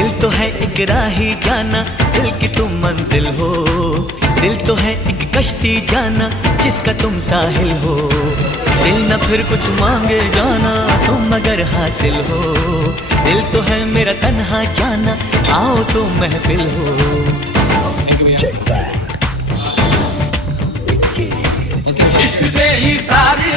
दिल तो है एक राही जाना, दिल की तुम मंजिल हो। दिल तो है एक कश्ती जाना, जिसका तुम साहिल हो। दिल न फिर कुछ मांगे जाना, तुम अगर हासिल हो। दिल तो है मेरा तन्हा जाना, आओ तो महफिल हो। इश्क से ही सारी